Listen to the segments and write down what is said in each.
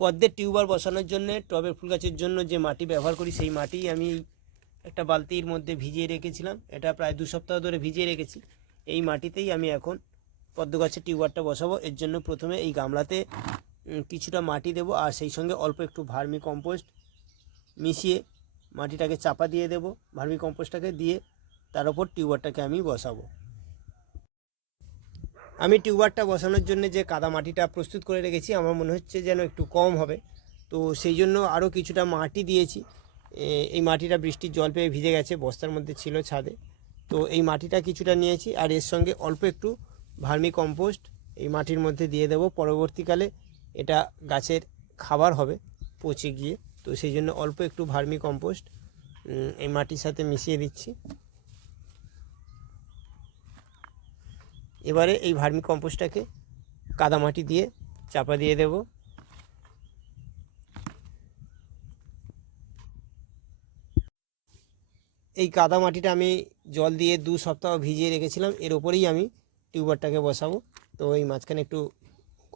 পদ্মের টিউবার বসানোর জন্য, টবের ফুল গাছের জন্য যে মাটি ব্যবহার করি, সেই মাটি আমি একটা বালতির মধ্যে ভিজিয়ে রেখেছিলাম। এটা প্রায় দু সপ্তাহ ধরে ভিজিয়ে রেখেছি। এই মাটিতেই আমি এখন পদ্ম গাছের টিউবারটা বসাবো। এর জন্য প্রথমে এই গামলাতে কিছুটা মাটি দেবো আর সেই সঙ্গে অল্প একটু ভার্মি কম্পোস্ট মিশিয়ে মাটিটাকে চাপা দিয়ে দেব। ভার্মি কম্পোস্টটাকে দিয়ে তার উপর টিউবারটাকে আমি বসাবো। আমি টিউবারটা বসানোর জন্য যে কাদা মাটিটা প্রস্তুত করে রেখেছি, আমার মনে হচ্ছে যেন একটু কম হবে। তো সেই জন্য আরও কিছুটা মাটি দিয়েছি। এই মাটিটা বৃষ্টির জল পেয়ে ভিজে গেছে, বস্তার মধ্যে ছিল ছাদে। তো এই মাটিটা কিছুটা নিয়েছি, আর এর সঙ্গে অল্প একটু ভার্মি কম্পোস্ট এই মাটির মধ্যে দিয়ে দেবো। পরবর্তীকালে এটা গাছের খাবার হবে পচে গিয়ে। তো সেই জন্য অল্প একটু ভার্মি কম্পোস্ট এই মাটির সাথে মিশিয়ে দিচ্ছি। এবারে এই ভার্মি কম্পোস্টটাকে কাদামাটি দিয়ে চাপা দিয়ে দেব। এই কাদা মাটিটা আমি জল দিয়ে দু সপ্তাহ ভিজিয়ে রেখেছিলাম, এর ওপরেই আমি টিউবারটাকে বসাবো। তো এই মাঝখানে একটু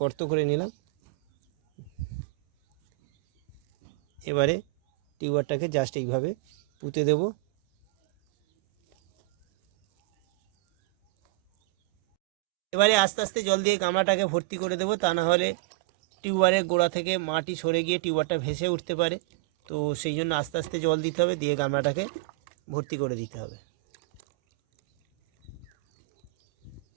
গর্ত করে নিলাম। এবারে টিউবারটাকে জাস্ট এইভাবে পুঁতে দেবো। এবারে আস্তে আস্তে জল দিয়ে গামলাটাকে ভর্তি করে দেবো, তা না হলে টিউবারের গোড়া থেকে মাটি সরে গিয়ে টিউবারটা ভেসে উঠতে পারে। তো সেই জন্য আস্তে আস্তে জল দিতে হবে, দিয়ে গামলাটাকে ভর্তি করে দিতে হবে।